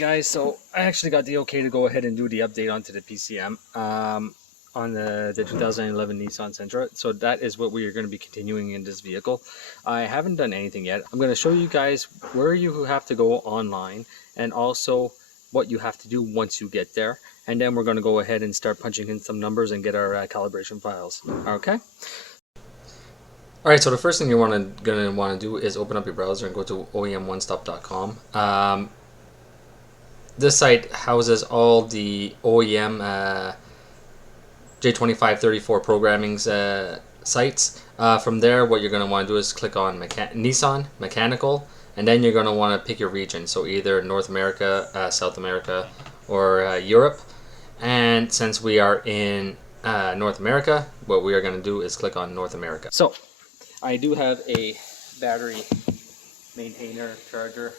guys, so I actually got the okay to go ahead and do the update onto the PCM on the 2011 Nissan Sentra. So that is what we are going to be continuing in this vehicle. I haven't done anything yet. I'm going to show you guys where you have to go online and also what you have to do once you get there. And then we're going to go ahead and start punching in some numbers and get our calibration files. Okay? Alright, so the first thing you're going to want to do is open up your browser and go to OEM1stop.com. This site houses all the OEM J2534 programming sites. From there, what you're going to want to do is click on Nissan Mechanical, and then you're going to want to pick your region. So either North America, South America, or Europe. And since we are in North America, what we are going to do is click on North America. So I do have a battery maintainer, charger,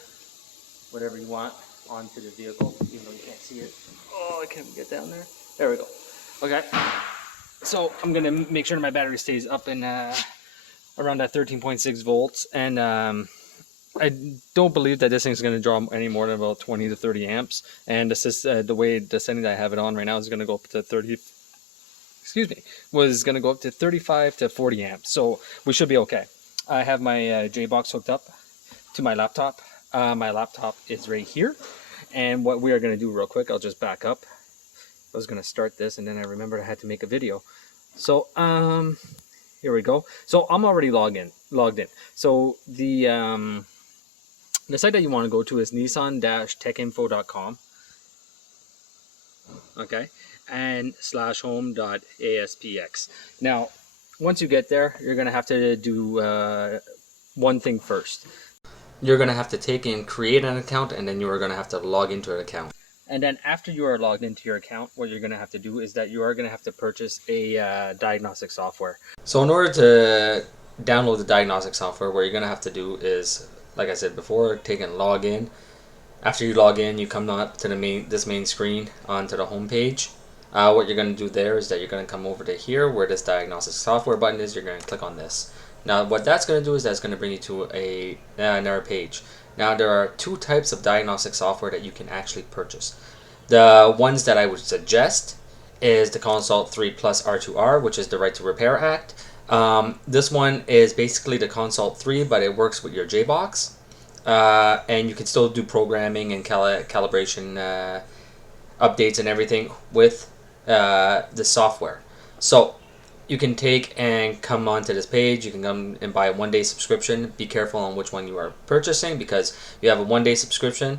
whatever you want, onto the vehicle, even though you can't see it. Oh, I can't get down there. There we go. Okay, so I'm gonna make sure my battery stays up in around that 13.6 volts, and I don't believe that this thing's gonna draw any more than about 20 to 30 amps. And this is the way the setting that I have it on right now is gonna go up to 30. Excuse me, was gonna go up to 35 to 40 amps. So we should be okay. I have my J-box hooked up to my laptop. My laptop is right here, and what we are going to do real quick, I'll just back up. I was going to start this, and then I remembered I had to make a video. So here we go. So I'm already logged in. So the site that you want to go to is nissan-techinfo.com. Okay, and /home.aspx. Now, once you get there, you're going to have to do one thing first. You're going to have to create an account, and then you are going to have to log into an account. And then after you are logged into your account, what you're going to have to do is that you are going to have to purchase a diagnostic software. So in order to download the diagnostic software, what you're going to have to do is, like I said before, take and log in. After you log in, you come up to this main screen onto the home page. What you're going to do there is that you're going to come over to here where this diagnostic software button is. You're going to click on this. Now what that's going to do is that's going to bring you to another page. Now there are two types of diagnostic software that you can actually purchase. The ones that I would suggest is the Consult 3 Plus R2R, which is the Right to Repair Act. This one is basically the Consult 3, but it works with your J-box. And you can still do programming and calibration updates and everything with the software. So you can take and come onto this page. You can come and buy a one-day subscription. Be careful on which one you are purchasing, because you have a one-day subscription,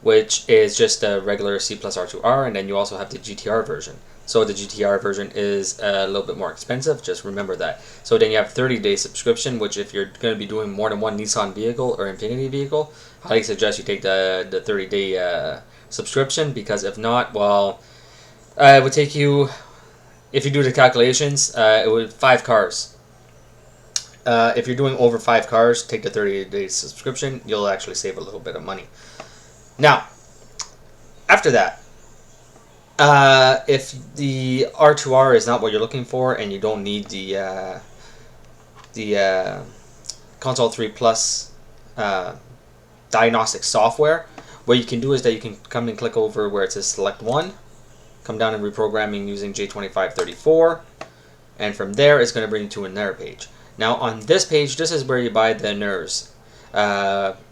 which is just a regular C plus R2R, and then you also have the GTR version. So the GTR version is a little bit more expensive, just remember that. So then you have 30-day subscription, which if you're going to be doing more than one Nissan vehicle or Infiniti vehicle, I highly suggest you take the 30-day subscription, because if not, well, it would take you, if you do the calculations, it would 5 cars. If you're doing over 5 cars, take the 30-day subscription. You'll actually save a little bit of money. Now, after that, if the R2R is not what you're looking for and you don't need the Consult 3 Plus diagnostic software, what you can do is that you can come and click over where it says Select One. Come down and reprogramming using J2534, and from there it's going to bring you to another page. Now on this page, this is where you buy the NERS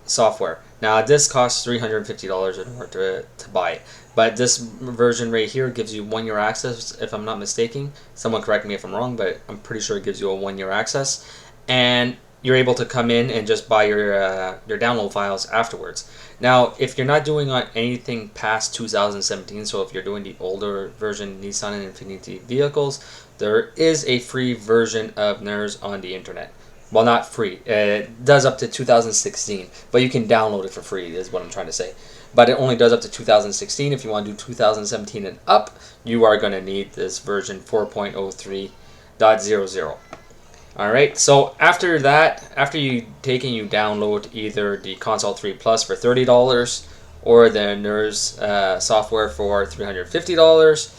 software. Now this costs $350 in order to buy it, but this version right here gives you 1 year access, if I'm not mistaken. Someone correct me if I'm wrong, but I'm pretty sure it gives you a 1 year access, and you're able to come in and just buy your download files afterwards. Now, if you're not doing anything past 2017, so if you're doing the older version Nissan and Infiniti vehicles, there is a free version of NERS on the internet. Well, not free. It does up to 2016, but you can download it for free, is what I'm trying to say. But it only does up to 2016. If you want to do 2017 and up, you are going to need this version 4.03.00. Alright, so after that, after you take and you download either the Consult 3 Plus for $30 or the NERS software for $350,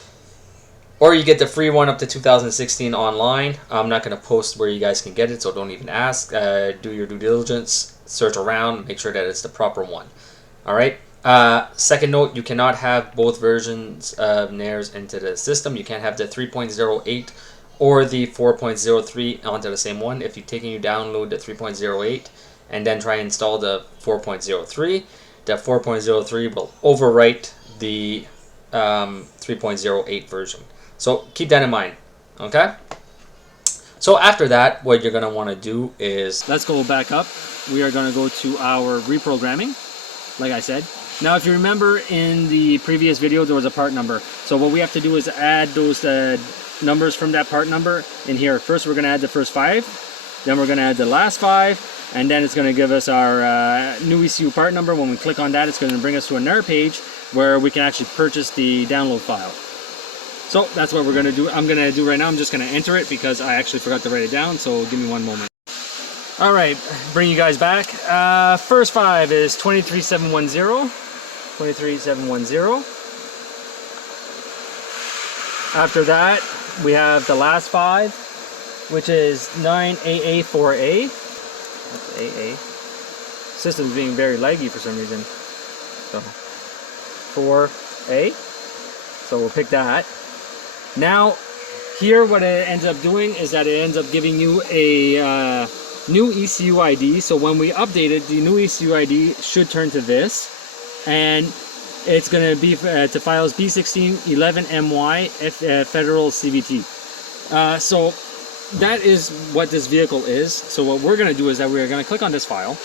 or you get the free one up to 2016 online. I'm not going to post where you guys can get it, so don't even ask. Do your due diligence, search around, make sure that it's the proper one. Alright, Second note, you cannot have both versions of NARS into the system. You can't have the 3.08 or the 4.03 onto the same one. If you take and you download the 3.08 and then try and install the 4.03, the 4.03 will overwrite the 3.08 version. So keep that in mind, okay? So after that, what you're going to want to do is... Let's go back up. We are going to go to our reprogramming, like I said. Now, if you remember in the previous video, there was a part number. So what we have to do is add those numbers from that part number in here. First, we're going to add the first 5. Then we're going to add the last 5. And then it's going to give us our new ECU part number. When we click on that, it's going to bring us to another page where we can actually purchase the download file. So that's what we're going to do. I'm going to do right now. I'm just going to enter it because I actually forgot to write it down. So give me one moment. All right, bring you guys back. First 5 is 23710. 23710. After that, we have the last 5, which is 9AA4A. That's AA. System's being very laggy for some reason. So 4A. So we'll pick that. Now, here what it ends up doing is that it ends up giving you a new ECU ID. So when we update it, the new ECU ID should turn to this, and it's going to be to files B1611MY Federal CVT. So that is what this vehicle is. So what we're going to do is that we're going to click on this file.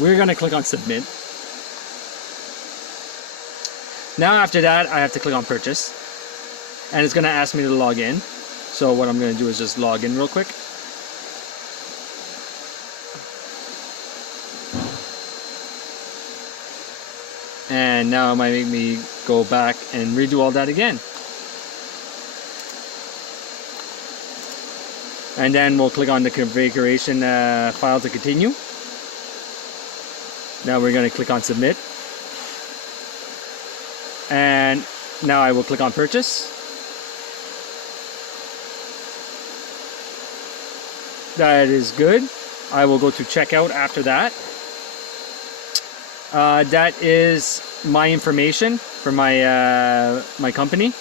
We're going to click on submit. Now after that, I have to click on purchase. And it's going to ask me to log in. So what I'm going to do is just log in real quick. And now it might make me go back and redo all that again. And then we'll click on the configuration file to continue. Now we're going to click on submit. And now I will click on purchase. That is good. I will go to checkout after that. That is my information for my my company.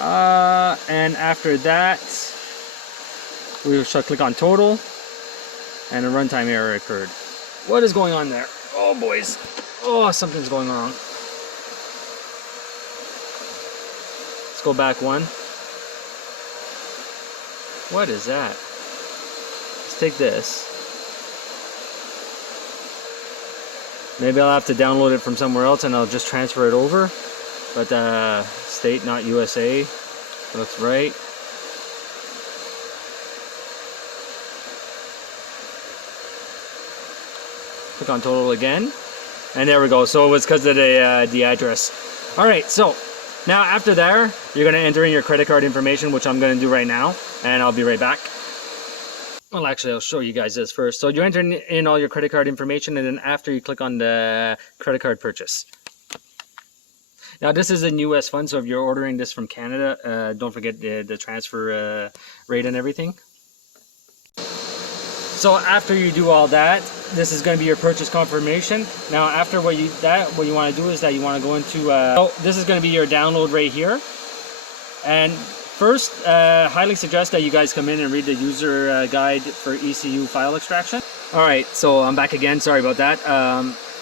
And after that, we shall click on total, and a runtime error occurred. What is going on there? Oh boys! Oh, something's going wrong. Let's go back one. What is that? Let's take this. Maybe I'll have to download it from somewhere else and I'll just transfer it over. But state not USA. Looks right. Click on total again. And there we go. So it was because of the address. Alright, so now after there, you're going to enter in your credit card information, which I'm going to do right now. And I'll be right back. Well, actually, I'll show you guys this first. So you enter in all your credit card information, and then after you click on the credit card purchase. Now, this is in US funds, so if you're ordering this from Canada, don't forget the transfer rate and everything. So after you do all that, this is going to be your purchase confirmation. Now, after what you want to do is that you want to go into. So this is going to be your download right here, and first, highly suggest that you guys come in and read the user guide for ECU file extraction. Alright, so I'm back again, sorry about that.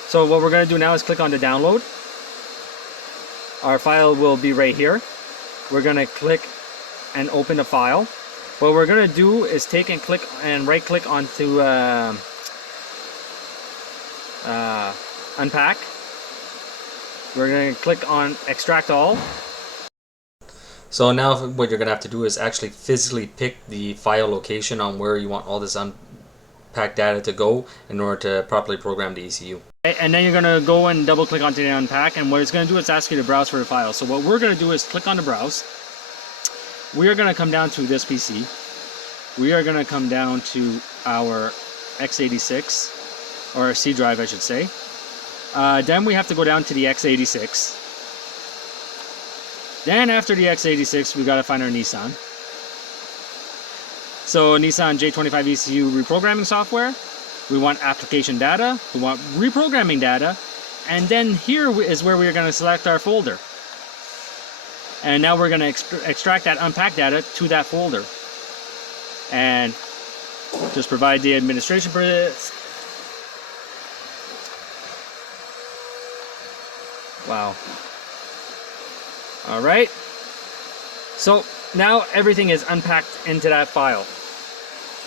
So what we're going to do now is click on the download. Our file will be right here. We're going to click and open the file. What we're going to do is take and click and right click onto unpack. We're going to click on extract all. So now what you're going to have to do is actually physically pick the file location on where you want all this unpacked data to go in order to properly program the ECU. And then you're going to go and double click onto the unpack, and what it's going to do is ask you to browse for the file. So what we're going to do is click on the browse. We are going to come down to this PC. We are going to come down to our x86, or C drive I should say. Then we have to go down to the x86. Then after the x86, we got to find our Nissan. So Nissan J25 ECU reprogramming software. We want application data. We want reprogramming data. And then here is where we're going to select our folder. And now we're going to extract that unpacked data to that folder. And just provide the administration for this. Wow. All right. So now everything is unpacked into that file.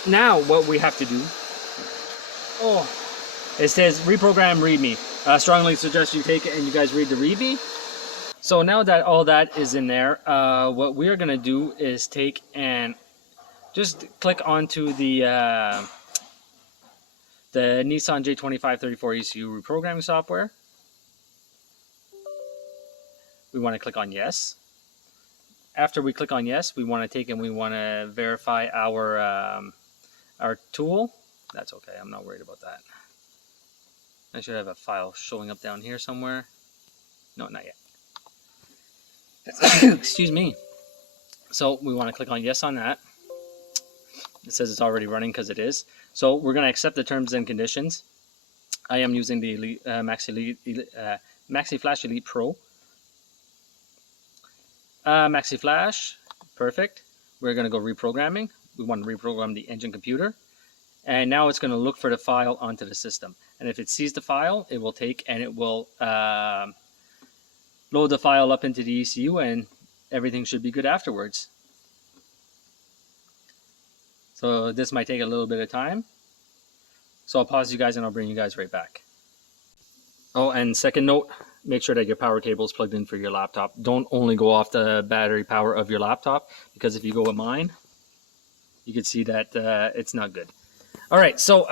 Now what we have to do, it says reprogram readme. I strongly suggest you take it and you guys read the readme. So now that all that is in there, what we are going to do is take and just click onto the Nissan J2534 ECU reprogramming software. We want to click on yes. After we click on yes, we want to take and we want to verify our tool. That's okay, I'm not worried about that. I should have a file showing up down here somewhere. No, not yet. Excuse me. So we want to click on yes on that. It says it's already running because it is. So we're going to accept the terms and conditions. I am using the Elite, Maxi Flash Elite Pro. Maxi Flash, perfect. We're going to go reprogramming. We want to reprogram the engine computer. And now it's going to look for the file onto the system. And if it sees the file, it will take and it will load the file up into the ECU, and everything should be good afterwards. So this might take a little bit of time. So I'll pause you guys and I'll bring you guys right back. Oh, and second note, make sure that your power cable is plugged in for your laptop. Don't only go off the battery power of your laptop, because if you go with mine, you can see that it's not good. All right, so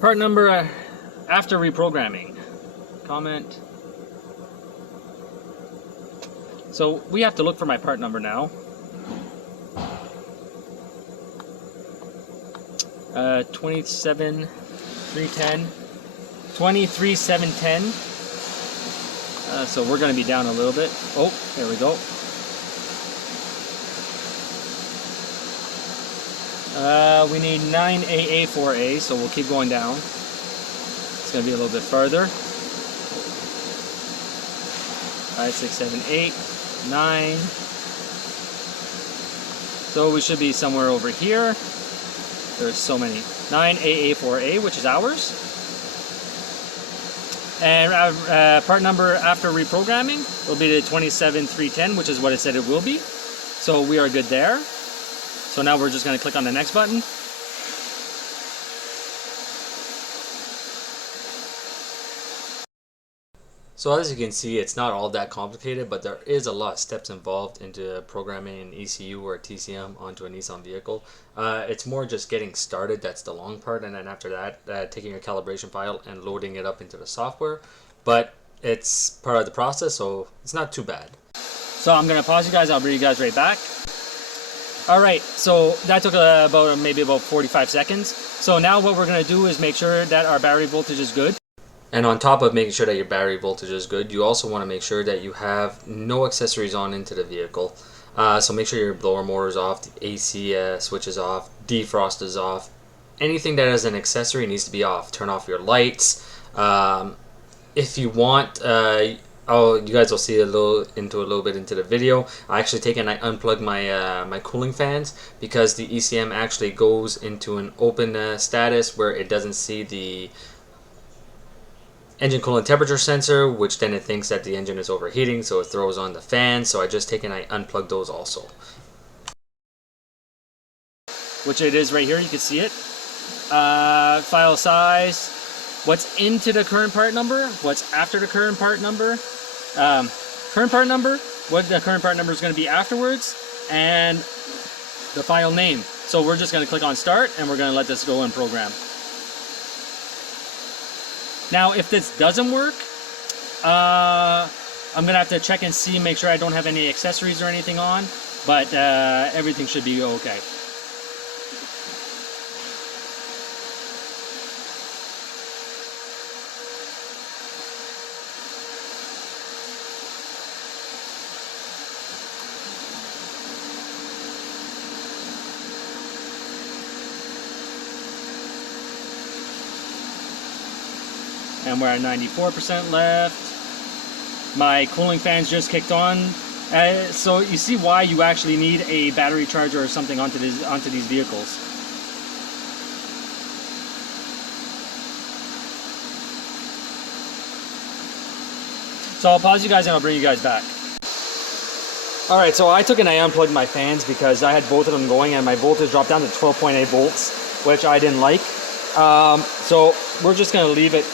part number after reprogramming. Comment. So we have to look for my part number now. 27310. 23710. So we're going to be down a little bit. Oh, there we go. We need 9AA4A, so we'll keep going down. It's going to be a little bit further. 5, 6, 7, 8, 9. So we should be somewhere over here. There's so many. 9AA4A, which is ours. And part number after reprogramming will be the 27310, which is what it said it will be. So we are good there. So now we're just going to click on the next button. So as you can see, it's not all that complicated, but there is a lot of steps involved into programming an ECU or a TCM onto a Nissan vehicle. It's more just getting started, that's the long part, and then after that, taking your calibration file and loading it up into the software. But it's part of the process, so it's not too bad. So I'm going to pause you guys, I'll bring you guys right back. Alright, so that took maybe about 45 seconds. So now what we're going to do is make sure that our battery voltage is good. And on top of making sure that your battery voltage is good, you also want to make sure that you have no accessories on into the vehicle. So make sure your blower motor is off, the AC switch is off, defrost is off. Anything that is an accessory needs to be off. Turn off your lights. If you want, you guys will see a little bit into the video. I actually take and I unplug my my cooling fans, because the ECM actually goes into an open status where it doesn't see the engine coolant temperature sensor, which then it thinks that the engine is overheating, so it throws on the fan. So I just take and I unplug those also. Which it is right here, you can see it. File size, what's into the current part number, what's after the current part number, current part number, what the current part number is going to be afterwards, and the file name. So we're just going to click on start and we're going to let this go and program. Now, if this doesn't work, I'm going to have to check and see, make sure I don't have any accessories or anything on, but everything should be okay. and we're at 94% left. My cooling fans just kicked on. So you see why you actually need a battery charger or something onto these vehicles. So I'll pause you guys and I'll bring you guys back. Alright, so I took and I unplugged my fans because I had both of them going and my voltage dropped down to 12.8 volts, which I didn't like. So we're just going to leave it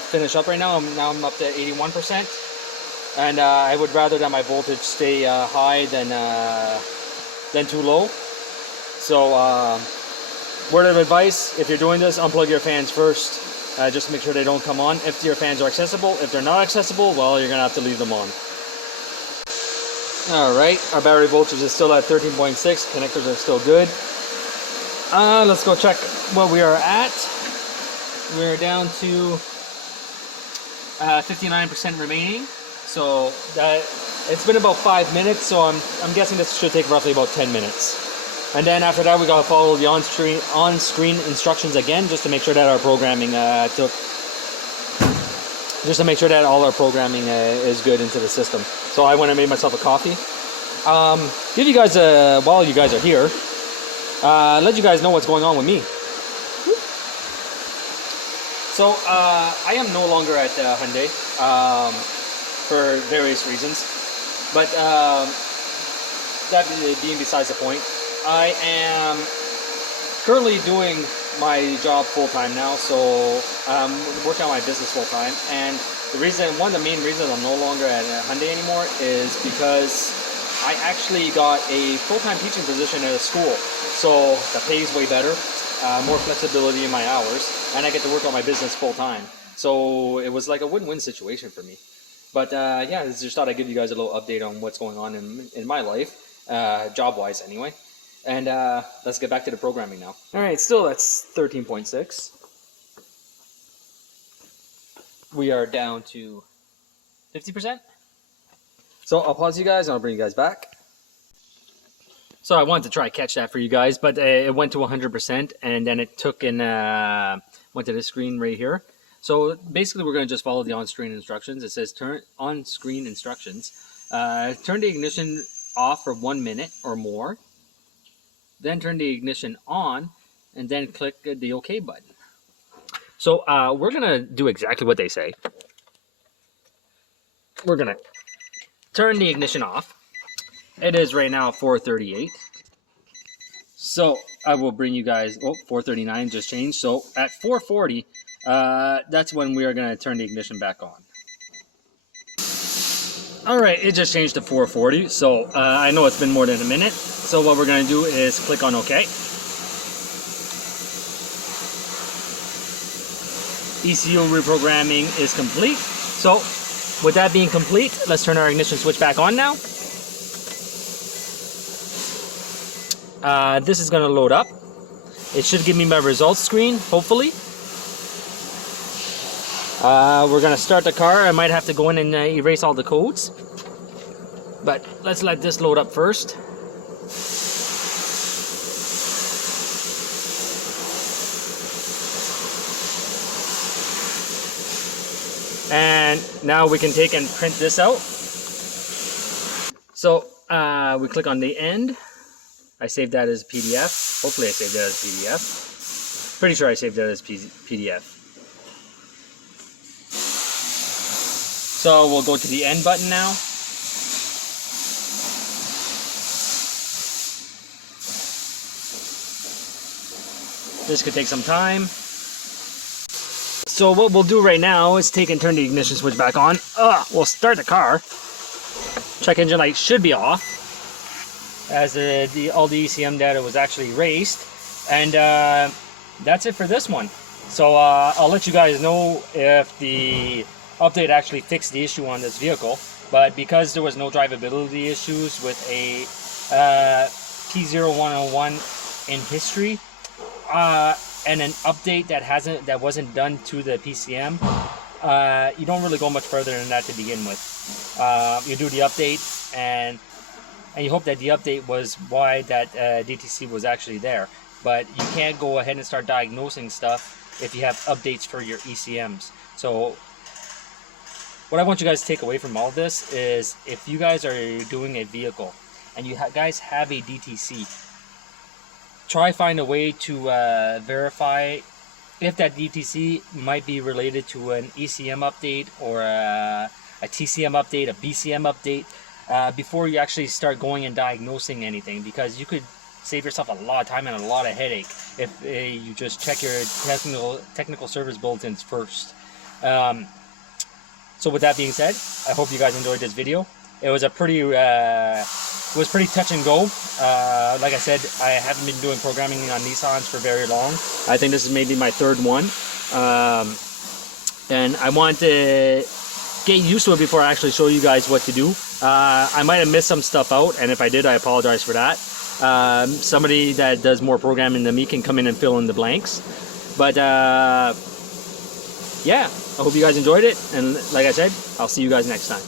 finish up right now. Now I'm up to 81%. And I would rather that my voltage stay high than too low. So word of advice, if you're doing this, unplug your fans first. Just to make sure they don't come on. If your fans are accessible, if they're not accessible, well, you're going to have to leave them on. Alright, our battery voltage is still at 13.6. Connectors are still good. Let's go check what we are at. We're down to 59% remaining. So that it's been about 5 minutes, so I'm guessing this should take roughly about 10 minutes. And then after that, we gotta follow the on-screen instructions again, just to make sure that our programming just to make sure that all our programming is good into the system. So I went and made myself a coffee. Give you guys while you guys are here, let you guys know what's going on with me. So I am no longer at Hyundai. For various reasons, but that being besides the point, I am currently doing my job full-time now, so I'm working on my business full-time, and one of the main reasons I'm no longer at Hyundai anymore is because I actually got a full-time teaching position at a school, so the pay is way better, more flexibility in my hours, and I get to work on my business full-time, so it was like a win-win situation for me. But yeah, I just thought I'd give you guys a little update on what's going on in my life, job-wise anyway. And let's get back to the programming now. Alright, still that's 13.6. We are down to 50%. So I'll pause you guys and I'll bring you guys back. So I wanted to try to catch that for you guys, but it went to 100% and then it took and went to this screen right here. So basically we're going to just follow the on-screen instructions. It says turn on-screen instructions. Turn the ignition off for 1 minute or more. Then turn the ignition on and then click the OK button. So we're going to do exactly what they say. We're going to turn the ignition off. It is right now 4:38. So I will bring you guys, 4:39 just changed. So at 4:40, that's when we are going to turn the ignition back on. Alright, it just changed to 4:40, so I know it's been more than a minute. So what we're going to do is click on OK. ECU reprogramming is complete. So with that being complete, let's turn our ignition switch back on now. This is going to load up. It should give me my results screen, hopefully. We're going to start the car. I might have to go in and erase all the codes. But let's let this load up first. And now we can take and print this out. So we click on the end. I saved that as PDF. Hopefully I saved that as PDF. Pretty sure I saved that as PDF. So we'll go to the end button now. This could take some time. So what we'll do right now is take and turn the ignition switch back on. We'll start the car. Check engine light should be off, as all the ECM data was actually erased. And that's it for this one. So I'll let you guys know if the update actually fixed the issue on this vehicle. But because there was no drivability issues with a P0101 in history, and an update that wasn't done to the PCM, you don't really go much further than that to begin with. You do the update, and you hope that the update was why that DTC was actually there. But you can't go ahead and start diagnosing stuff if you have updates for your ECMs. So what I want you guys to take away from all this is, if you guys are doing a vehicle and you guys have a DTC, try find a way to verify if that DTC might be related to an ECM update or a TCM update, a BCM update, before you actually start going and diagnosing anything, because you could save yourself a lot of time and a lot of headache if you just check your technical service bulletins first. So with that being said, I hope you guys enjoyed this video. It was a pretty touch and go. Like I said, I haven't been doing programming on Nissans for very long. I think this is maybe my third one, and I want to get used to it before I actually show you guys what to do. I might have missed some stuff out, and if I did, I apologize for that. Somebody that does more programming than me can come in and fill in the blanks. But yeah, I hope you guys enjoyed it, and like I said, I'll see you guys next time.